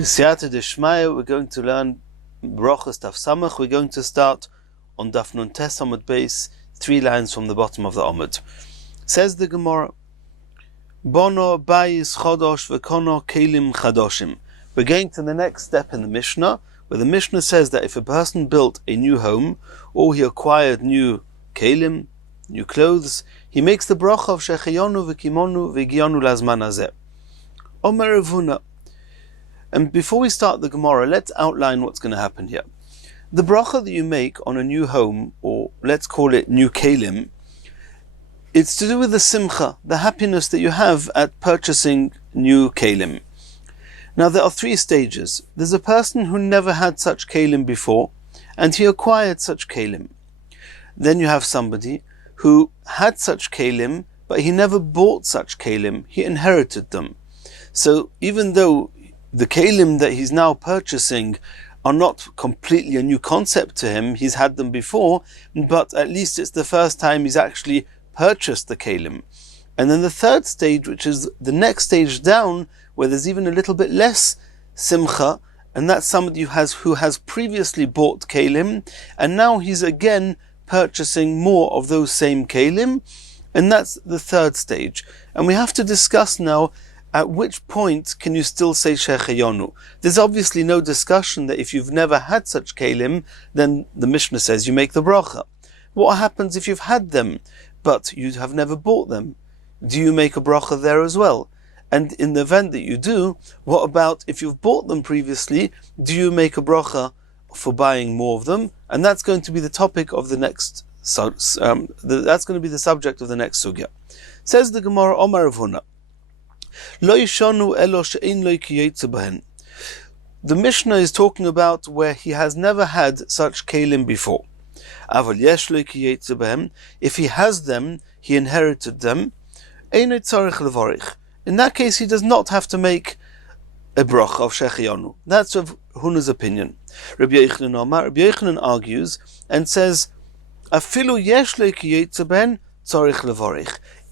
B'siyata d'shmaya, we're going to learn Bרכות Daf Samach. We're going to start on Daf Nun Tes Amud Beis, 3 lines from the bottom of the Amud. Says the Gemara, Bono bayis chodosh v'kono kelim chadoshim. We're going to the next step in the Mishnah, where the Mishnah says that if a person built a new home, or he acquired new kelim, new clothes, he makes the bracha of shechayonu v'kimonu v'gionu lazman hazeh. Omer Rav Huna. And before we start the Gemara, let's outline what's going to happen here. The bracha that you make on a new home, or let's call it new kelim, it's to do with the simcha, the happiness that you have at purchasing new kelim. Now there are 3 stages. There's a person who never had such kelim before, and he acquired such kelim. Then you have somebody who had such kelim, but he never bought such kelim, he inherited them. So even though the kelim that he's now purchasing are not completely a new concept to him, he's had them before, but at least it's the first time he's actually purchased the kelim. And then the 3rd stage, which is the next stage down, where there's even a little bit less simcha, and that's somebody who has previously bought kelim, and now he's again purchasing more of those same kelim, and that's the 3rd stage. And we have to discuss now, at which point can you still say shechayonu? There's obviously no discussion that if you've never had such kelim, then the Mishnah says you make the bracha. What happens if you've had them, but you have never bought them? Do you make a bracha there as well? And in the event that you do, what about if you've bought them previously? Do you make a bracha for buying more of them? And that's going to be the topic of the next. That's going to be the subject of the next sugya. Says the Gemara, Omar Rav Huna. The Mishnah is talking about where he has never had such kelim before. If he has them, he inherited them. In that case, he does not have to make a bracha of shechayonu. That's Rav Huna's opinion. Rabbi Yochanan argues and says,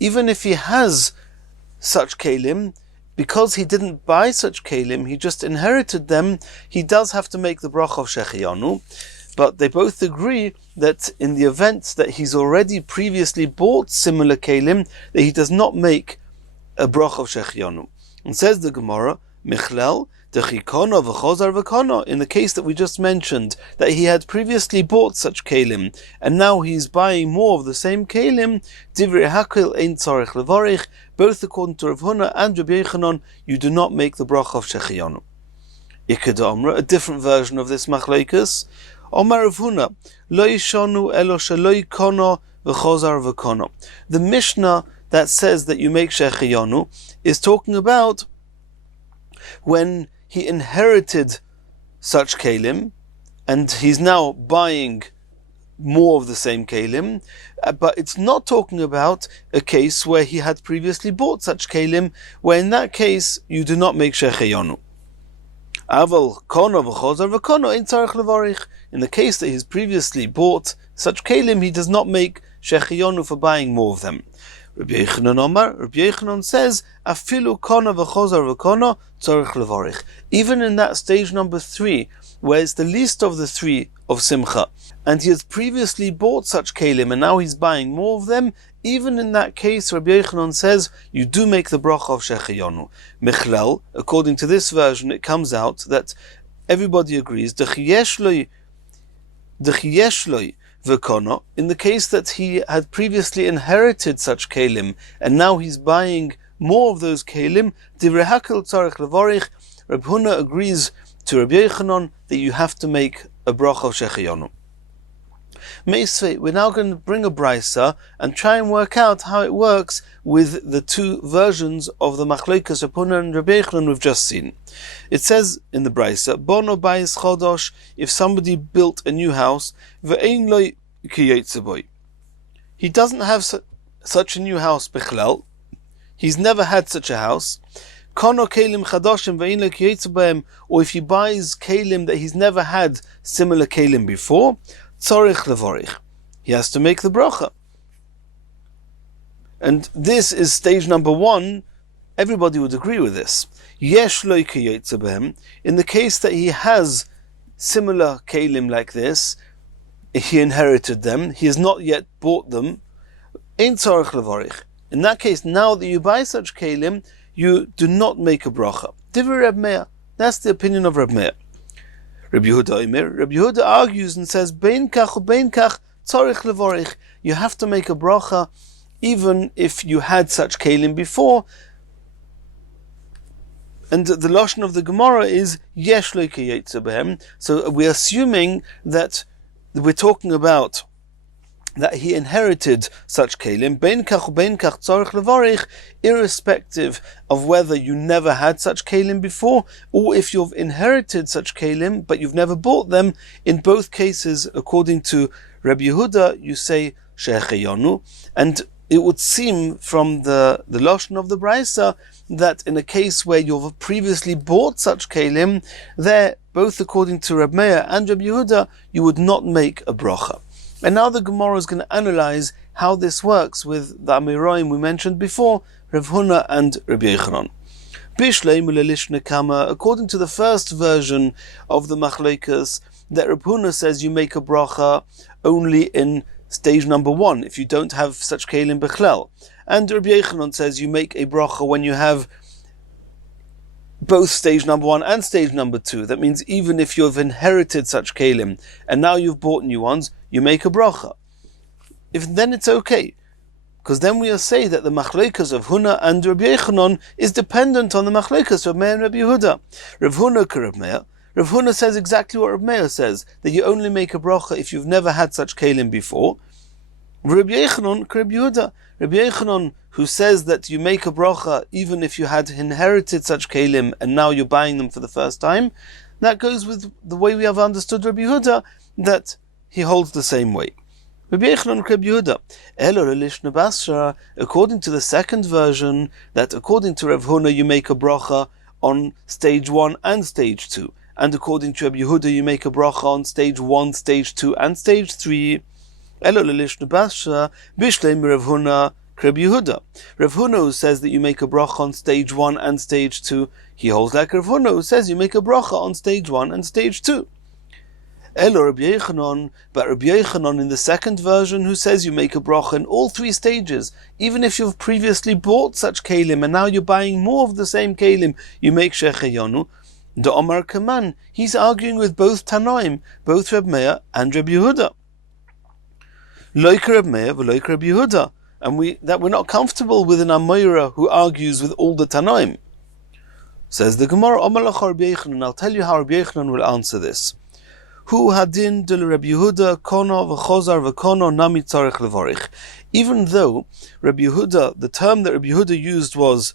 even if he has such kelim, because he didn't buy such kelim, he just inherited them, he does have to make the bracha of shechayonu. But they both agree that in the event that he's already previously bought similar kelim, that he does not make a bracha of shechayonu. And says the Gemara, Michlel, Dechikono v'chozar v'kono, in the case that we just mentioned, that he had previously bought such kelim, and now he's buying more of the same kelim, divrei hakil ein tzarich levorich, both according to Rav Huna and Rabbi Yochanan, you do not make the bracha of shechayonu. Ikeda Omra, a different version of this machlokes, Omar Rav Huna, lo yishonu elo shelo yikono v'chozar v'kono. The Mishnah that says that you make shechayonu is talking about when he inherited such kelim, and he's now buying more of the same kelim, but it's not talking about a case where he had previously bought such kelim, where in that case you do not make shechayonu. Aval kono v'chozar v'kono ein tzarich levarich. In the case that he's previously bought such kelim, he does not make shechayonu for buying more of them. Rabbi Yochanan says, Afilu kono v'chozar v'kono tzarich levarich. Even in that stage number 3, where it's the least of the 3 of simcha, and he has previously bought such kelim and now he's buying more of them, even in that case, Rabbi Yochanan says, you do make the bracha of shechayonu. Michlel, according to this version, it comes out that everybody agrees, Dechiyeshloi v'kono, in the case that he had previously inherited such kelim, and now he's buying more of those kelim, divrei hakil tzarich levorich, Reb Huna agrees to Rabbi Yochanan that you have to make a bracha of shechayonu. Meisvei, we're now going to bring a brisa and try and work out how it works with the 2 versions of the machlokes Reb Huna and Rabbi Yochanan we've just seen. It says in the brisa, Bono bayis chodosh, if somebody built a new house, ve'ein lo kiyotze boy. He doesn't have such a new house bichlal. He's never had such a house. Kono kelim chadoshim ve'ein lo kiyotze bohem, or if he buys kelim that he's never had similar kelim before, tzarich levorich, he has to make the bracha. And this is stage number 1 everybody would agree with this. Yesh lo kiyotze behem, in the case that he has similar kelim like this, he inherited them, he has not yet bought them, ein tzarich levarich. In that case, now that you buy such kelim, you do not make a bracha. Divrei Reb Meir, that's the opinion of Reb Meir. Reb Yehuda argues and says, bein kach ubein kach tzarich levarich. You have to make a bracha even if you had such kelim before. And the lashon of the Gemara is yesh lo kiyotze behem. So we're assuming that we're talking about that he inherited such kelim, bein kach tzarich levarich, irrespective of whether you never had such kelim before, or if you've inherited such kelim but you've never bought them. In both cases, according to Rabbi Yehuda, you say shecheyanu, and it would seem from the lashon of the Brisa that in a case where you've previously bought such kelim, there, both according to Reb Meir and Reb Yehuda, you would not make a bracha. And now the Gemara is going to analyze how this works with the Amiroim we mentioned before, Rav Huna and Rabbi Yochanan. According to the first version of the Machlokes, that Rav Huna says you make a bracha only in stage number 1, if you don't have such kelim bechlel. And Rabbi Yochanan says you make a bracha when you have both stage number 1 and stage number 2. That means even if you've inherited such kelim and now you've bought new ones, you make a bracha. If then it's okay, because then we'll say that the machlokes of Huna and Rabbi Yochanan is dependent on the machlokes of Meir and Rabbi Yehuda. Rav Huna Rav Meir. Rav Huna says exactly what Rav Meir says, that you only make a bracha if you've never had such kelim before. Rabbi Yochanan Rabbi Yehuda. Rabbi Yochanan, who says that you make a bracha even if you had inherited such kelim and now you're buying them for the first time, that goes with the way we have understood Rabbi Yehuda, that he holds the same way. Rabbi Yochanan Rabbi Yehuda. Elo lelishna basra, according to the second version, that according to Rav Huna you make a bracha on stage 1 and stage 2, and according to Rabbi Yehuda you make a bracha on stage 1, stage 2 and stage 3. Elo lelishna basra, bishleim Rav Huna Rabbi Yehuda. Rav Huna, who says that you make a bracha on stage 1 and stage 2, he holds like Rav Huna, who says you make a bracha on stage 1 and stage 2. Elo Rabbi Yochanan, but Rabbi Yochanan in the second version, who says you make a bracha in all 3 stages, even if you've previously bought such kelim and now you're buying more of the same kelim, you make shecheyanu. The Omar Kaman, he's arguing with both Tanoim, both Reb Meir and Reb Yehuda. Loik Reb Meir v'loik Reb Yehuda, and we're not comfortable with an Amoira who argues with all the Tanoim. Says the Gemara, Omar lach Rabbi Yochanan, I'll tell you how Rabbi Yochanan will answer this. Hu hadin del Rabbi Yehuda kono v'chozar v'kono nami tzarich levarich. Even though Rabbi Yehuda, the term that Rabbi Yehuda used was,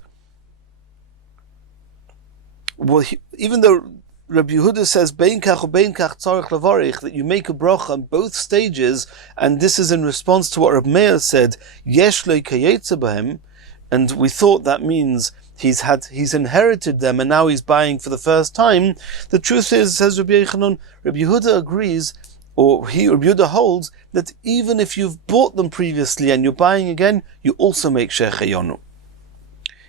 even though Rabbi Yehuda says bein kach tzarich levarich, that you make a bracha on both stages, and this is in response to what Rabbi Meir said, yesh lo kiyotze behem, and we thought that means he's inherited them and now he's buying for the first time. The truth is, says Rabbi Yochanan, Rabbi Yehuda agrees, or Rabbi Yehuda holds, that even if you've bought them previously and you're buying again, you also make shecheyanu.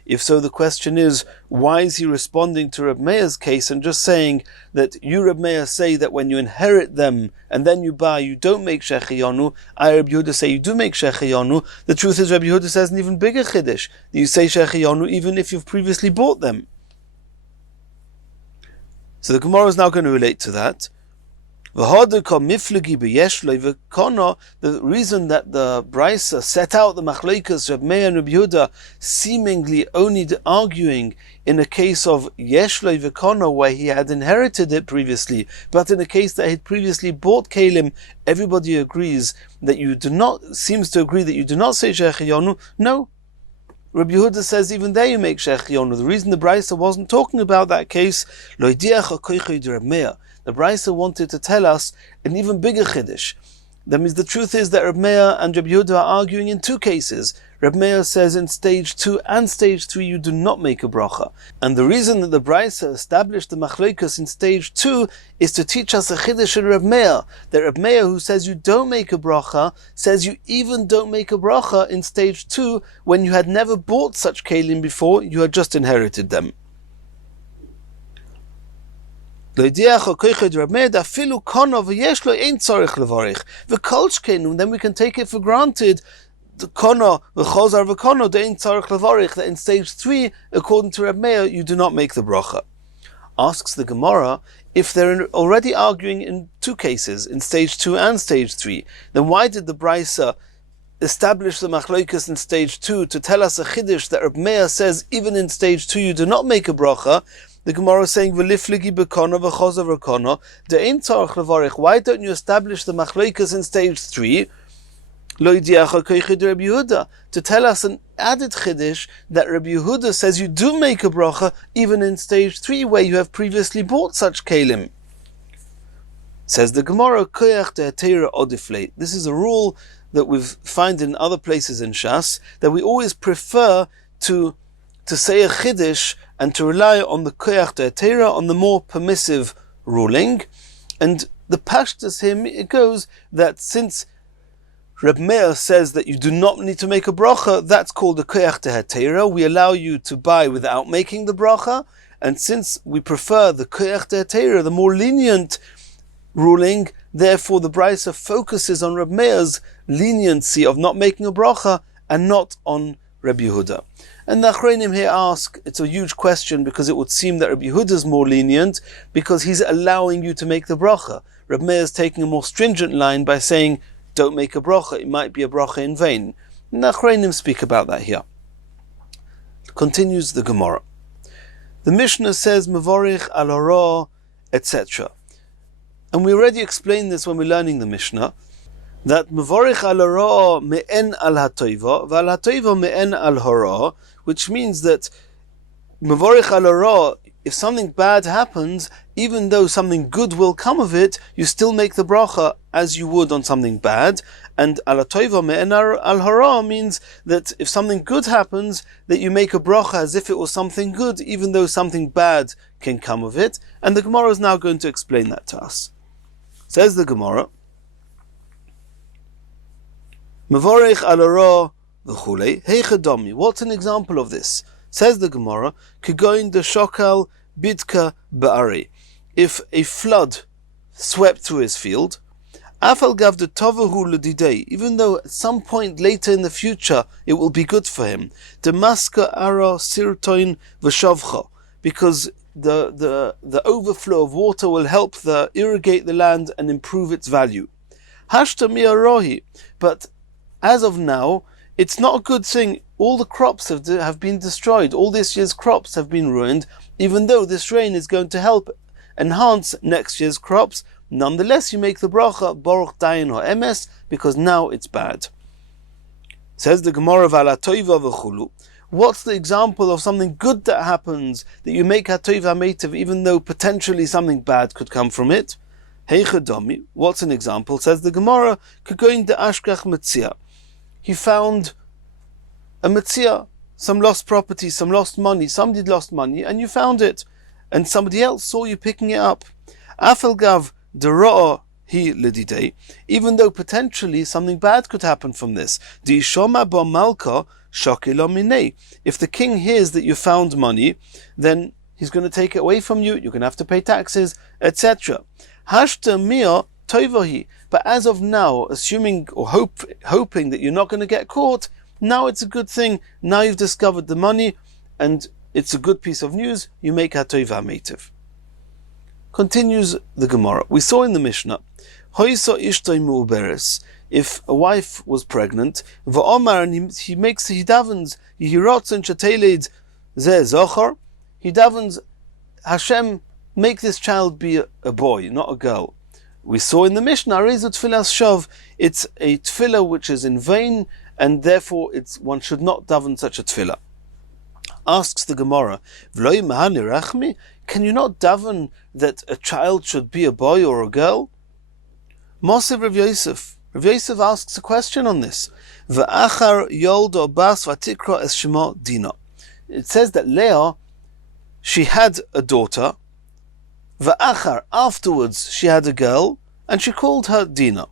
If so, the question is, why is he responding to Reb Meir's case and just saying that you, Reb Meir, say that when you inherit them and then you buy, you don't make shecheyanu? I, Reb Yehuda, say you do make shecheyanu. The truth is, Reb Yehuda says an even bigger chiddush, that you say shecheyanu even if you've previously bought them. So the Gemara is now going to relate to that. The reason that the Brisa set out the Machlokes Reb Meir and Reb Yehuda seemingly only arguing in a case of Yesh Lo V'Kono, where he had inherited it previously, but in a case that he had previously bought Kalim, everybody agrees that seems to agree that you do not say Shecheyonu. No. Rabbi Yehuda says even there you make Shecheyonu. The reason the Brisa wasn't talking about that case, Lo Yidiach HaKoichei de Reb Meir. The Brisa wanted to tell us an even bigger chiddush. That means the truth is that Reb Meir and Reb Yehuda are arguing in 2 cases. Reb Meir says in stage 2 and stage 3 you do not make a bracha. And the reason that the Brisa established the machlokas in stage 2 is to teach us a chiddush in Reb Meir. That Reb Meir, who says you don't make a bracha, says you even don't make a bracha in stage 2 when you had never bought such kelim before, you had just inherited them. Then we can take it for granted that in stage 3, according to Reb Meir, you do not make the bracha. Asks the Gemara, if they're already arguing in 2 cases, in stage 2 and stage 3, then why did the Brisa establish the machlokas in stage 2 to tell us a chiddush that Reb Meir says even in stage 2 you do not make a bracha? The Gemara is saying, "V'lifligi bekono v'chozav rekono." De'ein tzarich levarich. Why don't you establish the machlokas in stage 3? Lo yidiacha koichid Rabbi Yehuda, to tell us an added chiddush that Rabbi Yehuda says you do make a bracha even in stage 3 where you have previously bought such kelim. Says the Gemara, koyach de'atera odiflei. This is a rule that we find in other places in Shas, that we always prefer to say a chiddush and to rely on the koyach de'atera, on the more permissive ruling. And the pashtus here, it goes that since Reb Meir says that you do not need to make a bracha, that's called a koyach de'atera. We allow you to buy without making the bracha, and since we prefer the koyach de'atera, the more lenient ruling, therefore the Brisa focuses on Reb Meir's leniency of not making a bracha and not on Reb Yehuda. And the Achronim here ask, it's a huge question because it would seem that Reb Yehuda is more lenient because he's allowing you to make the bracha. Reb Meir is taking a more stringent line by saying, don't make a bracha, it might be a bracha in vain. And the Achronim speak about that here. Continues the Gemara. The Mishnah says, Mevorich al hara, etc. And we already explained this when we're learning the Mishnah, that Mevorich al hara me'en al hatoiva, v'al hatoiva me'en al hara, which means that Mevorich al hara, if something bad happens, even though something good will come of it, you still make the bracha as you would on something bad. And al hatoiva me'en al hara means that if something good happens, that you make a bracha as if it was something good, even though something bad can come of it. And the Gemara is now going to explain that to us. Says the Gemara, Mevorich al hara v'chulei heichadomi. What's an example of this? Says the Gemara, Kegoin de shokal bidka ba'ari. If a flood swept through his field, afal gav de tovahu ledidei, even though at some point later in the future it will be good for him, demaska ara sirtoin v'shavcha, because the overflow of water will help irrigate the land and improve its value. Hashta mi'arohi, but as of now, it's not a good thing. All the crops have been destroyed. All this year's crops have been ruined. Even though this rain is going to help enhance next year's crops, nonetheless you make the bracha baruch dayin ha'emes, because now it's bad. Says the Gemara, v'ala toiva v'chulu. What's the example of something good that happens, that you make ha'toiva ha'meitav, even though potentially something bad could come from it? Heichadomi. What's an example? Says the Gemara, kagoin de ashkach metzia. He found a metzia, some lost property, some lost money. Somebody lost money and you found it, and somebody else saw you picking it up. Afel gav dero'a hi ledidei, even though potentially something bad could happen from this. Di shoma ba malka shokilo minei. If the king hears that you found money, then he's going to take it away from you. You're going to have to pay taxes, etc. Hashta mia toivahi. But as of now, assuming or hoping that you're not going to get caught, now it's a good thing. Now you've discovered the money, and it's a good piece of news. You make hatoiva meitiv. Continues the Gemara. We saw in the Mishnah, hoisa ishtoi mu'beres. If a wife was pregnant, va'omar, and he davens, yihiratzon shateled ze zochar. He davens, Hashem, make this child be a boy, not a girl. We saw in the Mishnah, Arezu tfilas shav, it's a tefillah which is in vain, and therefore one should not daven such a tefillah. Asks the Gemara, V'loi mahani rachmi, can you not daven that a child should be a boy or a girl? Mosiv Rav Yosef. Rav Yosef asks a question on this. V'achar yoldo bas v'tikra es shemo Dina. It says that Leah, she had a daughter, v'achar, afterwards she had a girl, and she called her Dina.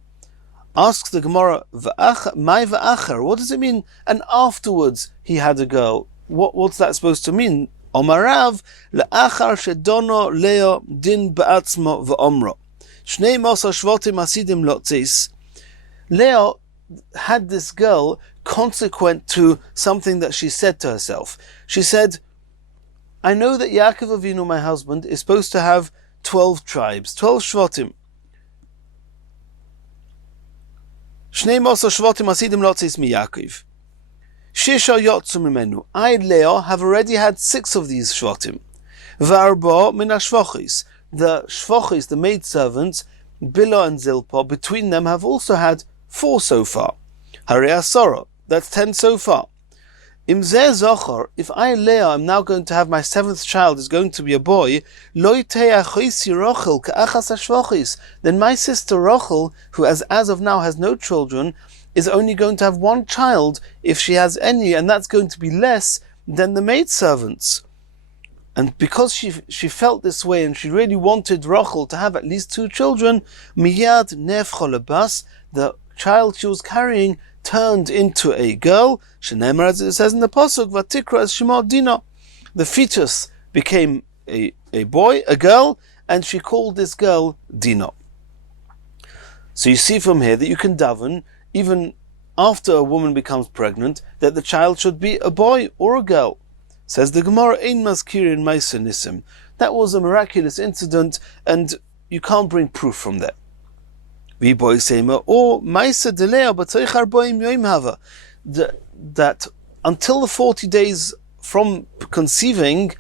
Asks the Gemara, my v'achar, what does it mean? And afterwards he had a girl. What's that supposed to mean? Omarav le'achar shedono Leah din ba'atzma v'omro. Shnei mosa shvotim asidim lotzis. Leah had this girl consequent to something that she said to herself. She said, I know that Yaakov Avinu, my husband, is supposed to have 12 tribes, 12 shvotim. Shnei mosa shvotim asidim lotzis mi Yaakov. Shisha yotzu mimenu. I, Leah, have already had 6 of these shvotim. V'arba min hashvochis. The shvochis, the maidservants, Bila and Zilpah, between them have also had 4 so far. Harei asara. That's 10 so far. Im zeh zochar, if I, Leah, am now going to have my 7th child, is going to be a boy, lo yitei achoisi Rochel ka'achas hashvochis. Then my sister Rochel, who as of now has no children, is only going to have 1 child, if she has any, and that's going to be less than the maidservants. And because she felt this way, and she really wanted Rochel to have at least 2 children, miyad nefcha lebas, the child she was carrying turned into a girl. Shenemar, as it says in the pasuk, vatikra es shemo Dina. The fetus became a boy, a girl, and she called this girl Dina. So you see from here that you can daven even after a woman becomes pregnant, that the child should be a boy or a girl. Says the Gemara, Ein maskirin ma'aseh nisim. That was a miraculous incident, and you can't bring proof from that. V'boy sema, or ma'aseh de Leah b'tzorich arboim yoim hava. That until the 40 days from conceiving,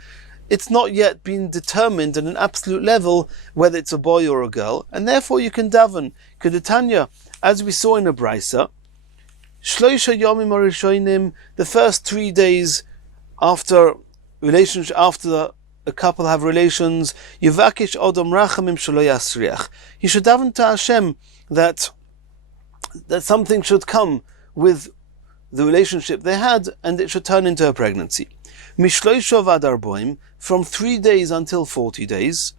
it's not yet been determined at an absolute level whether it's a boy or a girl, and therefore you can daven. Kedetanya, as we saw in a brisa, shloisha yomim harishonim, the first 3 days after relationship, after a couple have relations, yivakish odom rachamim shelo yasriach. He should daven to Hashem that something should come with the relationship they had, and it should turn into a pregnancy. Mishloisha vad arboim, from 3 days until 40 days,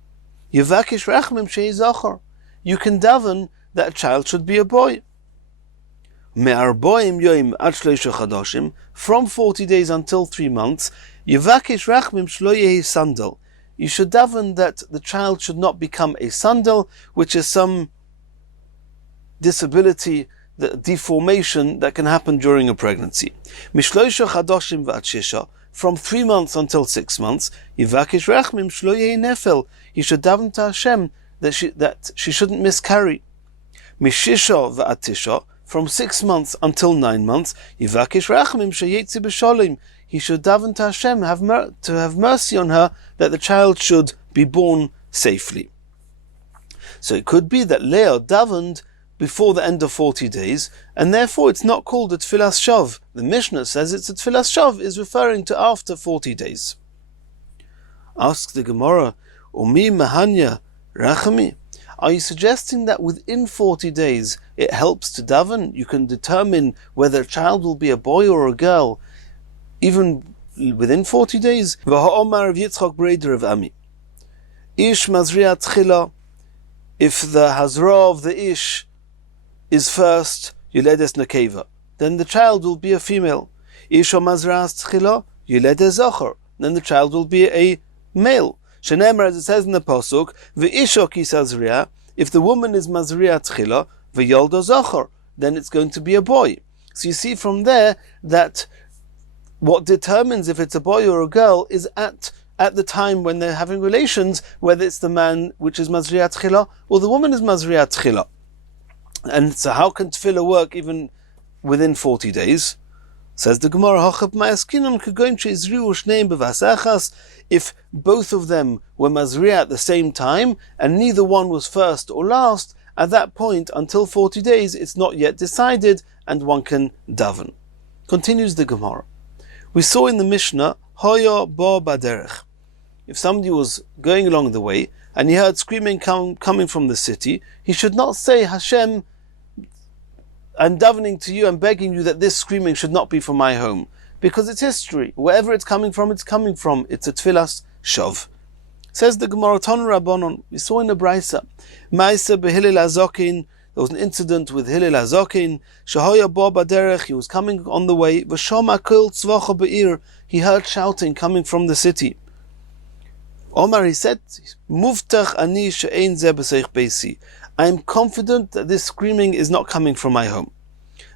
yivakish rachamim shei zachar. You can daven that a child should be a boy. Me'arboim yoim ad shloisha chadashim, from 40 days until 3 months, yivakish rachmim shlo yehi sandal. You should daven that the child should not become a sandal, which is some disability, the deformation that can happen during a pregnancy. Mishloisha chadashim v'ad shisha, from 3 months until 6 months, yivakish rachmim shlo yehi nefel. You should daven to Hashem that she shouldn't miscarry. Mishisha v'ad tisha, from 6 months until 9 months, yivakish rachmim sheyetzi b'sholim. He should daven to Hashem to have mercy on her, that the child should be born safely. So it could be that Leah davened before the end of 40 days, and therefore it's not called a tfilas shav. The Mishnah says it's a tfilas shav, is referring to after 40 days. Asks the Gemara, Umi mahanya rachami. Are you suggesting that within 40 days it helps to daven? You can determine whether a child will be a boy or a girl, even within 40 days? V'ha'omar of Yitzchak breder of Ami. Ish mazriat tchila. If the hazra of the ish is first, yuledes nekeva, then the child will be a female. Ish mazriat tchila, yuledes zachar, then the child will be a male. Shenemar, as it says in the pasuk, v'isha kisazriya, if the woman is mazriya tchila, v'yoldo zachar, then it's going to be a boy. So you see from there that what determines if it's a boy or a girl is at the time when they're having relations, whether it's the man which is mazriya tchila or the woman is mazriya tchila. And so how can tefillah work even within 40 days? Says the Gemara, if both of them were mazriya at the same time, and neither one was first or last, at that point, until 40 days, it's not yet decided, and one can daven. Continues the Gemara. We saw in the Mishnah, Hoya ba baderech. If somebody was going along the way, and he heard screaming coming from the city, he should not say, Hashem, I'm davening to you and begging you that this screaming should not be from my home. Because it's history. Wherever it's coming from, it's coming from. It's a tfilas shav. Says the Gemara, Tanu Rabbanon, we saw in the Braisa, Ma'isa behillel hazokin, there was an incident with Hillel hazokin, Shahoya bo baderech, he was coming on the way, V'shama kol tzvacha be'ir, he heard shouting coming from the city. Omar, he said, Muftach ani she'ein ze b'seich beisi, I am confident that this screaming is not coming from my home.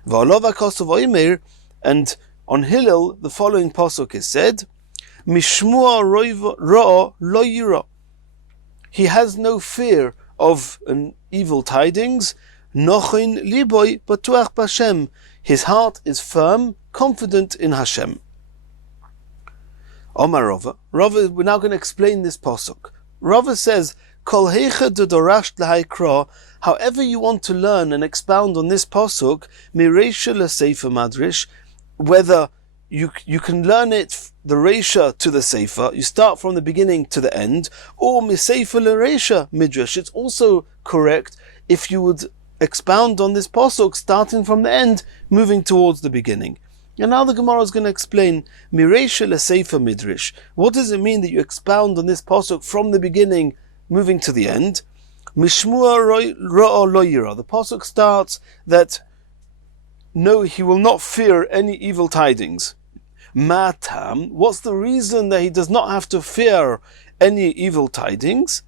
V'olov ha'kosov oimer, and on Hillel, the following pasuk is said, Mishmua ro'o lo yira. He has no fear of an evil tidings. Nochin liboy batuach b'Hashem. His heart is firm, confident in Hashem. Omar Rava, we're now going to explain this pasuk. Rava says, Kol heicha dedorash l'haikra. However you want to learn and expound on this pasuk, mireisha l'seifa madrish, whether you can learn it the reisha to the seifa, you start from the beginning to the end, or miseifa l'reisha midrash. It's also correct if you would expound on this pasuk starting from the end, moving towards the beginning. And now the Gemara is going to explain mireisha l'seifa midrash. What does it mean that you expound on this pasuk from the beginning, moving to the end? Mishmua ro'o lo yira. The pasuk starts that no, he will not fear any evil tidings. Matam, what's the reason that he does not have to fear any evil tidings?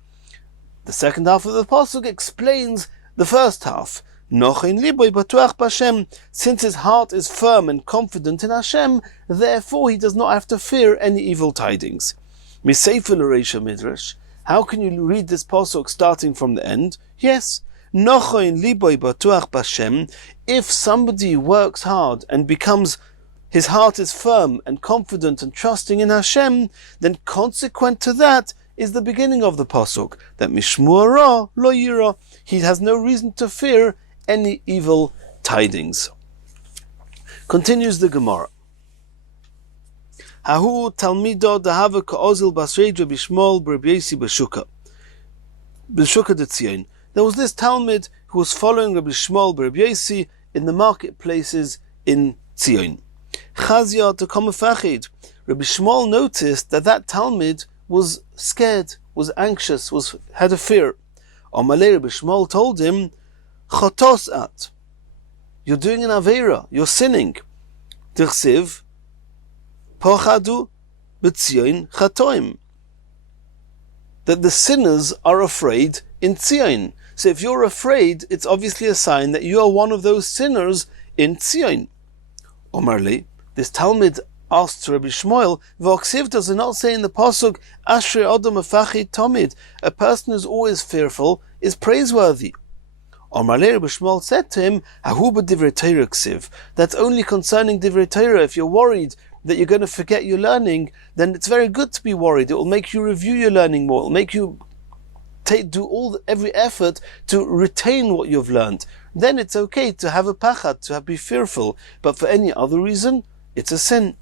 The second half of the pasuk explains the first half. Nochin liboy batuach b'Hashem. Since his heart is firm and confident in Hashem, therefore he does not have to fear any evil tidings. Miseifa l'reisha midrash. How can you read this pasuk starting from the end? Yes. Nochoin liboy batuach b'Hashem. If somebody works hard and his heart is firm and confident and trusting in Hashem, then consequent to that is the beginning of the pasuk, that mishmua ra lo yira. He has no reason to fear any evil tidings. Continues the Gemara. Hahu talmido dahava ka'ozil basreidra bishmol b'Rabbi b'shuka de Tzion. There was this Talmud who was following Rabbi Shmuel B'Rabbi in the marketplaces in Tzion. Chazia to Komafachid. Rabbi Shmuel noticed that Talmud was scared, was anxious, had a fear. Amalei Rabbi Shmuel told him, Chotos at. You're doing an Aveira, you're sinning. Dirsiv, Pochadu b'Tzion chatoim. That the sinners are afraid in Tzion. So if you're afraid, it's obviously a sign that you are one of those sinners in Tzion. Omarli, this Talmud asked Rabbi Shmuel, V'oksiv, does it not say in the pasuk, Ashrei Adam Afachid Tomid, a person who's always fearful is praiseworthy. Omarli, Rabbi Shmuel said to him, Hahu b'divrei Torah ksiv. That's only concerning divrei Torah. If you're worried that you're going to forget your learning, then it's very good to be worried. It will make you review your learning more. It will make you do every effort to retain what you've learned. Then it's okay to have a pachat, to be fearful. But for any other reason, it's a sin.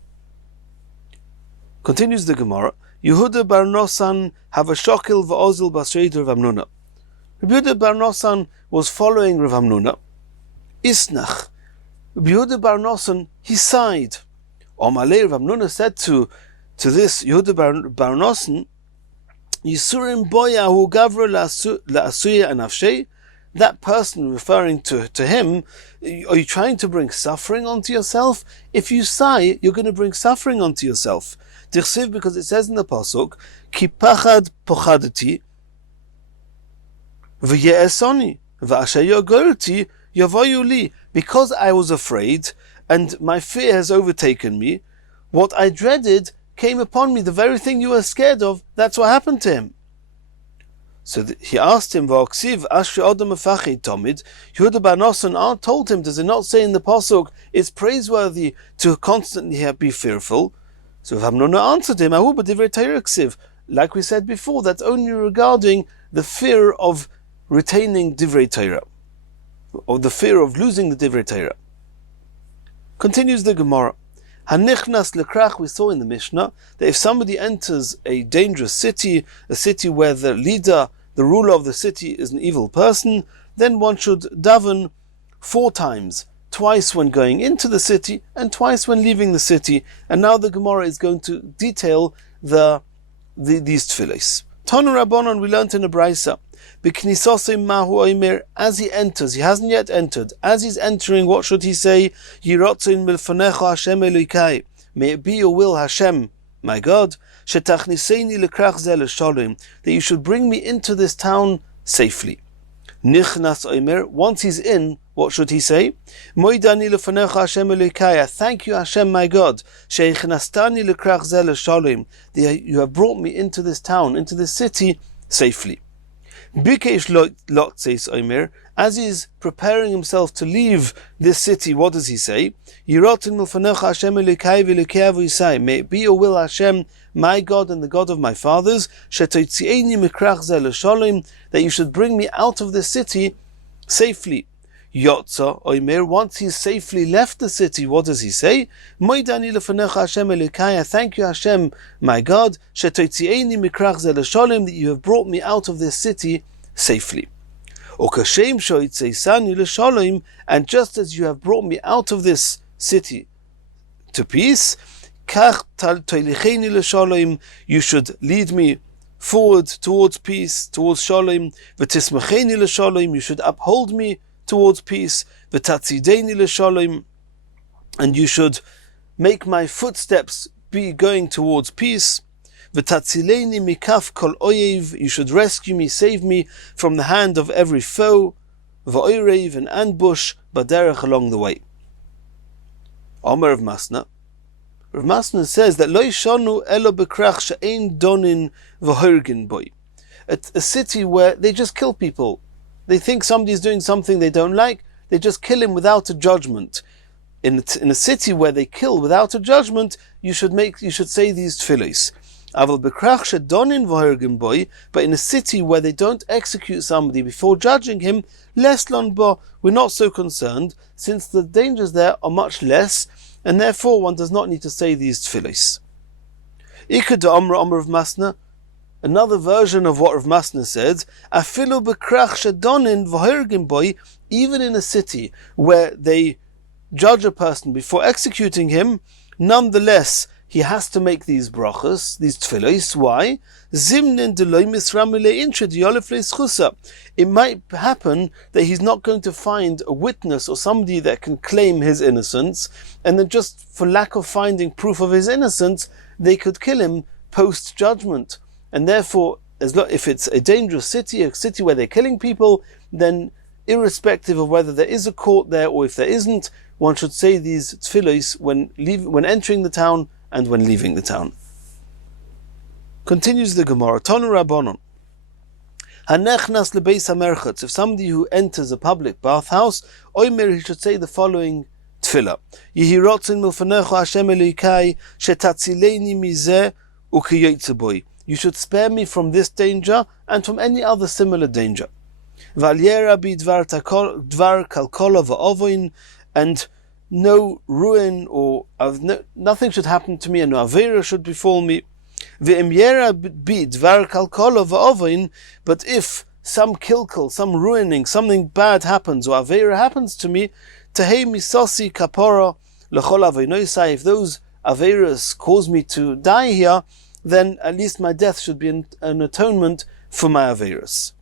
Continues the Gemara. Yehuda bar Nosan have a shokil v'ozil basreider Rav Hamnuna. Rabbi Yehuda bar Nosan was following Rav Hamnuna. Isnach. Rabbi Yehuda bar Nosan, he sighed. Omalei Rav Hamnuna said to this Yehuda bar Nosan, Yisurim boya hu gavra la'asuya anafshei. That person, referring to him, are you trying to bring suffering onto yourself? If you sigh, you're going to bring suffering onto yourself. Dirsiv, because it says in the pasuk, Ki pachad pochadati v'ye'esoni v'asher yogolti yavoyu li. Because I was afraid and my fear has overtaken me, what I dreaded came upon me. The very thing you were scared of, that's what happened to him. So he asked him, V'oksiv Ashrei Adam Afachid Tomid. Yehuda bar Nosan told him, does it not say in the pasuk, it's praiseworthy to constantly be fearful? So Hamnuna answered him, Ahu b'divrei Torah ksiv. Like we said before, that's only regarding the fear of retaining divrei Torah, or the fear of losing the divrei Torah. Continues the Gemara. Hanichnas lekrach, we saw in the Mishnah that if somebody enters a dangerous city, a city where the leader, the ruler of the city is an evil person, then one should daven 4 times. twice when going into the city and twice when leaving the city. And now the Gemara is going to detail these tefillos. Tanu Rabbanon, we learned in the Braisa, as he enters, he hasn't yet entered. As he's entering, what should he say? May it be your will, Hashem, my God, that you should bring me into this town safely. Once he's in, what should he say? I thank you, Hashem, my God, that you have brought me into this town, into this city, safely. As he's preparing himself to leave this city, what does he say? May it be your will, Hashem, my God and the God of my fathers, that you should bring me out of this city safely. Once he's safely left the city, what does he say? I thank you, Hashem, my God, that you have brought me out of this city safely. And just as you have brought me out of this city to peace, you should lead me forward towards peace, towards shalom. You should uphold me towards peace. And you should make my footsteps be going towards peace. You should rescue me, save me from the hand of every foe, and ambush, baderech, along the way. Omer of Masna. Rav Masna says that lo yishanu elo bekrach she'ein donin v'horgin boy. A city where they just kill people. They think somebody's doing something they don't like, they just kill him without a judgment. In a city where they kill without a judgment, you should say these tefillos. Aval bekrach she'donin v'horgin boy, but in a city where they don't execute somebody before judging him, less lon bo, we're not so concerned, since the dangers there are much less, and therefore one does not need to say these tefillos. Ikad Amra Amr of Masna, another version of what Rav Masna said, afilu bekrach shedonin v'horgin boy, even in a city where they judge a person before executing him, nonetheless he has to make these brachas, these tefillos. Why? It might happen that he's not going to find a witness or somebody that can claim his innocence, and then just for lack of finding proof of his innocence, they could kill him post-judgment. And therefore, if it's a dangerous city, a city where they're killing people, then irrespective of whether there is a court there or if there isn't, one should say these tefillos when entering the town and when leaving the town. Continues the Gemara, Tonu Rabbanon. Hanechnas lebeis hamerchatz. If somebody who enters a public bathhouse, oimer, he should say the following tefillah: Yehi rotzin milfanecha Hashem Elokai shetatzileni mizeh ukiyotze boy. You should spare me from this danger and from any other similar danger. Valyera bi dvar kalkola va'ovoin, and no ruin or nothing should happen to me, and no avera should befall me. Ve'imyera bi dvar kalkola va'ovoin, but if some kilkel, some ruining, something bad happens or avera happens to me, tehei misosi kapora l'chol avonosai. If those averas cause me to die here, then at least my death should be an atonement for my averas.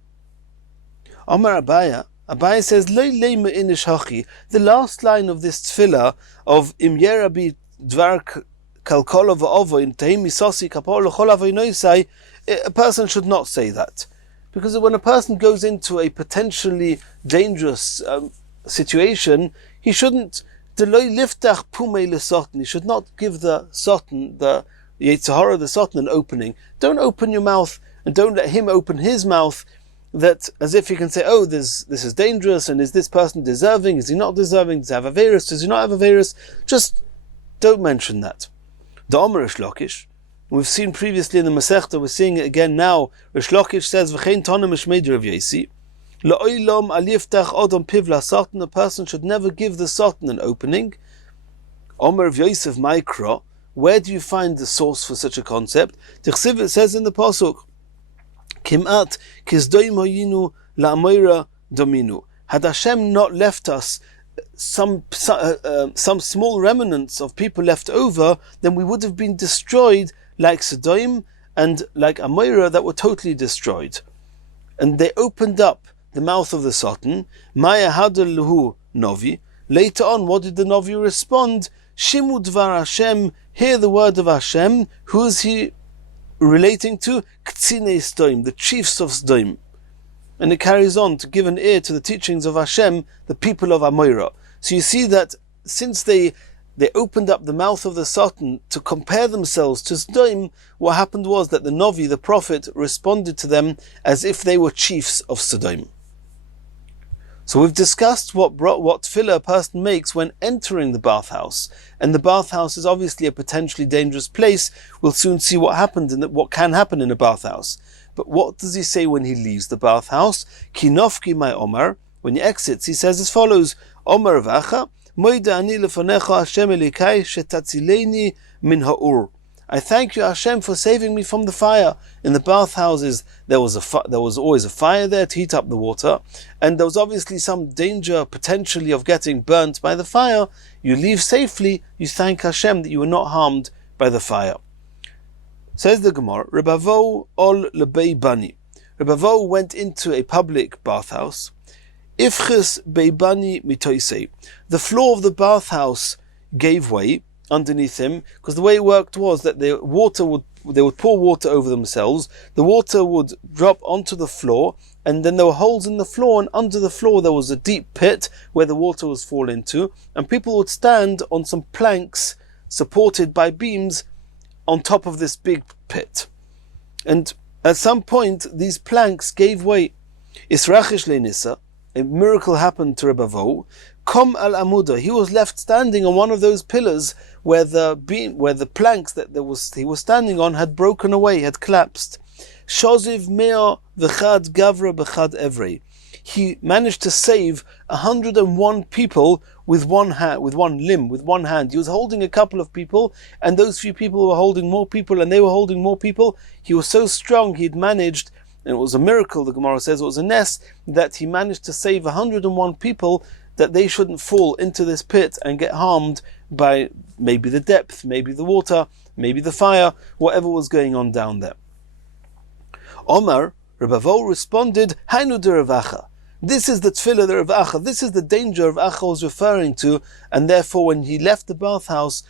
Amar Abaya says, the last line of this tefillah of Im Yerabi Dvar Kalkola Va'ovoin Tehim Misosi Kapor L'chol Avonosai, a person should not say that. Because when a person goes into a potentially dangerous situation, he shouldn't liftach pumei lesoten. He should not give the soten, the Yetzirah, the soten, an opening. Don't open your mouth and don't let him open his mouth, that as if he can say, oh, this is dangerous, and is this person deserving? Is he not deserving? Does he have a virus? Does he not have a virus? Just don't mention that. The Omer Rish Lakish, we've seen previously in the Masechta, we're seeing it again now. Rish Lakish says, V'chein tonem mishmei Rav Yesi, La'olam al yiftach odom piv la'soten, a person should never give the soten an opening. Omer of Yosef Maikra, where do you find the source for such a concept? Tichsiv, it says in the Pasuk, Kimat kizdoim hoyinu la'amoira dominu. Had Hashem not left us some small remnants of people left over, then we would have been destroyed like Sodom and like Amorah that were totally destroyed. And they opened up the mouth of the Satan. Maya hadal lahu novi. Later on, what did the novi respond? Shimu dvar Hashem, hear the word of Hashem. Who is he relating to? Ktsine Sodom, the chiefs of Sodom. And it carries on to give an ear to the teachings of Hashem, the people of Amorah. So you see that since they opened up the mouth of the Satan to compare themselves to Sodom, what happened was that the Novi, the prophet, responded to them as if they were chiefs of Sodom. So we've discussed what tefillah a person makes when entering the bathhouse. And the bathhouse is obviously a potentially dangerous place. We'll soon see what can happen in a bathhouse. But what does he say when he leaves the bathhouse? Kinofki my Omar. When he exits, he says as follows: Omar vacha, moida ani lefanecha Hashem elikai shetatzileni min ha'ur. I thank you, Hashem, for saving me from the fire. In the bathhouses, there was always a fire there to heat up the water, and there was obviously some danger potentially of getting burnt by the fire. You leave safely. You thank Hashem that you were not harmed by the fire. Says the Gemara, Rebavo ol lebei bani. Rebavo went into a public bathhouse. Ifchis beibani mitoisei. The floor of the bathhouse gave way underneath him, because the way it worked was that they would pour water over themselves. The water would drop onto the floor, and then there were holes in the floor, and under the floor there was a deep pit where the water was fall into, and people would stand on some planks supported by beams on top of this big pit. And at some point these planks gave way. Israchish lenissa, a miracle happened to Rebavo. Kom al amuda, he was left standing on one of those pillars where the planks that he was standing on had broken away, had collapsed. Shoziv mea v'chad gavra b'chad evrei. He managed to save 101 people with one limb, with one hand. He was holding a couple of people, and those few people were holding more people, and they were holding more people. He was so strong, he'd managed, and it was a miracle, the Gemara says, it was a ness, that he managed to save 101 people, that they shouldn't fall into this pit and get harmed by maybe the depth, maybe the water, maybe the fire, whatever was going on down there. Omar, Rebavo responded, Hainu de Ravacha. This is the tefillah, the Rav Acha. This is the danger Rav Acha was referring to, and therefore when he left the bathhouse,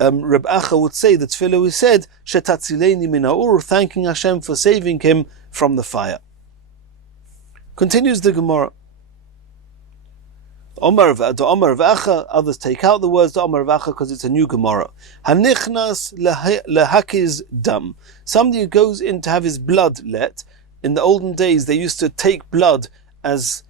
Rav Acha would say the tefillah we said, Shetatzileni min ha'ur, thanking Hashem for saving him from the fire. Continues the Gemara. Omar Rav Acha, others take out the words to Omar Rav Acha because it's a new Gemara. Hanichnas lehakiz dam. Somebody who goes in to have his blood let. In the olden days, they used to take blood as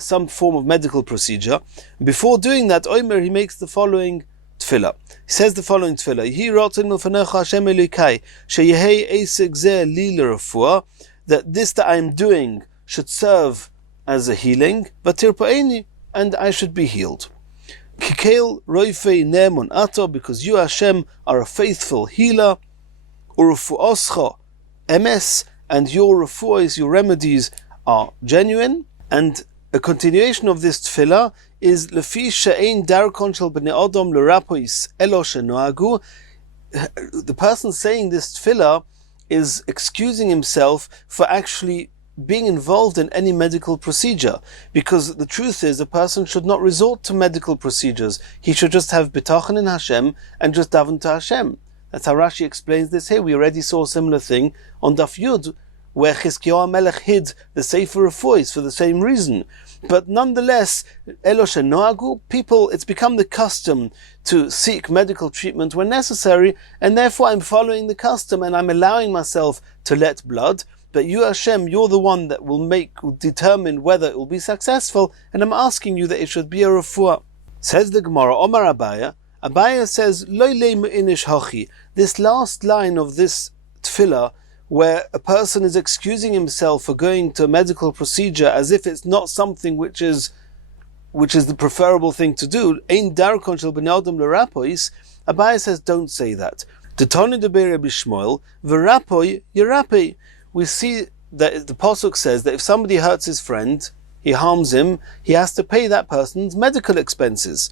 some form of medical procedure. Before doing that, Omer, he makes the following tefillah. He says the following tefillah: Yehi rotzon milfanecha Hashem Elokai, sheyehei eiseg zeh li l'refuah, that this that I am doing should serve as a healing, v'tirpa'eni, and I should be healed. Kikeil roifei ne'emon ato, because you Hashem are a faithful healer. Urufuoscha emes, and your refuahs, your remedies, are genuine. And a continuation of this tefillah is lefi she'ein darkon shel bnei adam l'rapois elo shenoagu. The person saying this tefillah is excusing himself for actually being involved in any medical procedure, because the truth is a person should not resort to medical procedures. He should just have bitachon in Hashem and just daven to Hashem. That's how Rashi explains this here. We already saw a similar thing on Daf Yud, where Chizkiyahu Melech hid the Sefer Refuahs for the same reason. But nonetheless, Elosh Noagu, people, it's become the custom to seek medical treatment when necessary, and therefore I'm following the custom and I'm allowing myself to let blood. But you, Hashem, you're the one that will determine whether it will be successful, and I'm asking you that it should be a refuah. Says the Gemara, Omar Abaya. Abaya says, Lo inish hachi. This last line of this tefillah, where a person is excusing himself for going to a medical procedure as if it's not something which is the preferable thing to do, Ein darkon shel bnei adam l'rapois, Abaya says, don't say that. Detoni debei Rabbi Shmuel, v'rapoi yerapei. We see that the Pasuk says that if somebody hurts his friend, he harms him, he has to pay that person's medical expenses.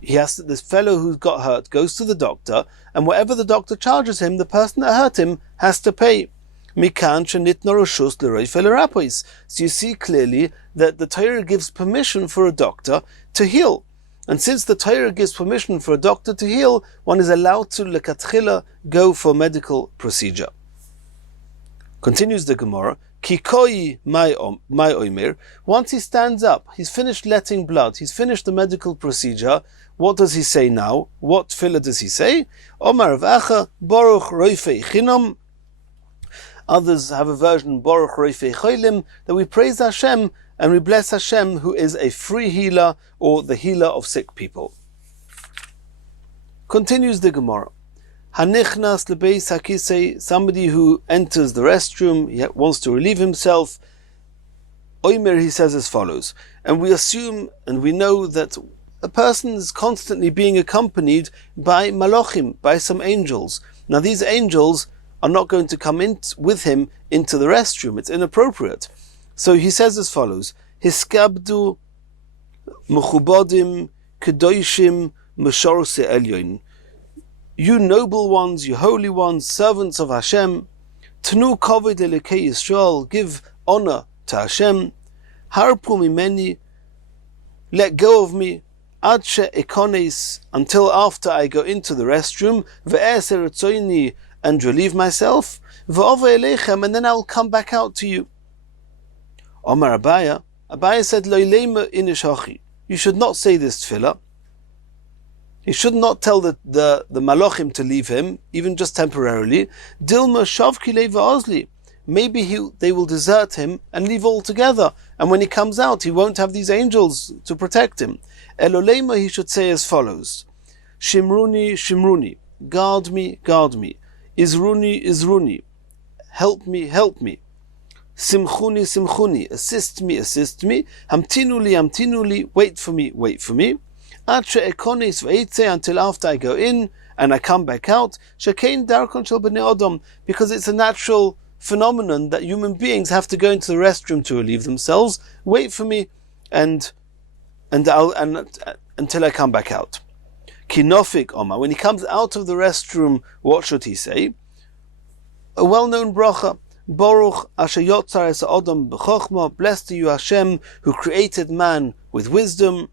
This fellow who got hurt goes to the doctor, and whatever the doctor charges him, the person that hurt him has to pay. So you see clearly that the Torah gives permission for a doctor to heal. And since the Torah gives permission for a doctor to heal, one is allowed to lekatchila go for a medical procedure. Continues the Gemara, Kikoi my omer. Once he stands up, he's finished letting blood, he's finished the medical procedure, what does he say now? What tefillah does he say? Omar Vacha, Baruch Roifei Chinam. Others have a version, Baruch Roifei Cholim, that we praise Hashem and we bless Hashem who is a free healer or the healer of sick people. Continues the Gemara. Hanichnas lebeis hakisei, somebody who enters the restroom, he wants to relieve himself. Omer, he says as follows, and we assume and we know that a person is constantly being accompanied by malachim, by some angels. Now these angels are not going to come in with him into the restroom. It's inappropriate. So he says as follows, Hiskabdu mechubodim kedoshim meshorse elyon. You noble ones, you holy ones, servants of Hashem, tnu koved lekei Yisrael, give honor to Hashem, harpu mimeni, let go of me, ad she'ekones, until after I go into the restroom, ve'eser etzoini, and relieve myself, ve'ova elechem, and then I'll come back out to you. Omar Abaya said, lo ilema inish hachi, you should not say this tefillah. He should not tell the malachim to leave him, even just temporarily. Dilma shavki le'va'ozli. Maybe they will desert him and leave altogether. And when he comes out, he won't have these angels to protect him. Elolema, he should say as follows. Shimruni, Shimruni. Guard me, guard me. Izruni, Izruni. Help me, help me. Simchuni, Simchuni. Assist me, assist me. Hamtinuli, Hamtinuli. Wait for me, wait for me. Until after I go in and I come back out, because it's a natural phenomenon that human beings have to go into the restroom to relieve themselves. Wait for me and until I come back out. Kinofik Omar, when he comes out of the restroom, what should he say? A well-known bracha. Baruch asher yotzar es ha'adam b'chochma. Blessed are you, Hashem, who created man with wisdom.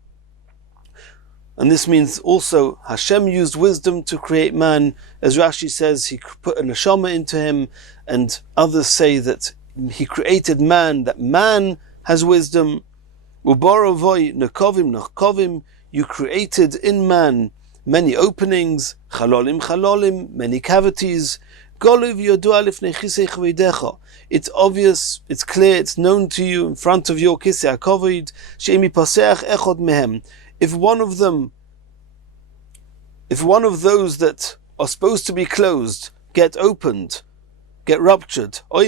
And this means also Hashem used wisdom to create man. As Rashi says, he put a neshama into him, and others say that he created man, that man has wisdom. Ubarovoi nekovim nekovim, you created in man many openings, chalolim chalolim, many cavities. Goluv yodua lifnei chisei chavodecha. It's obvious, it's clear, it's known to you in front of your kisei hakovod. She'emi paseach echod mehem. If one of those that are supposed to be closed get opened, get ruptured, or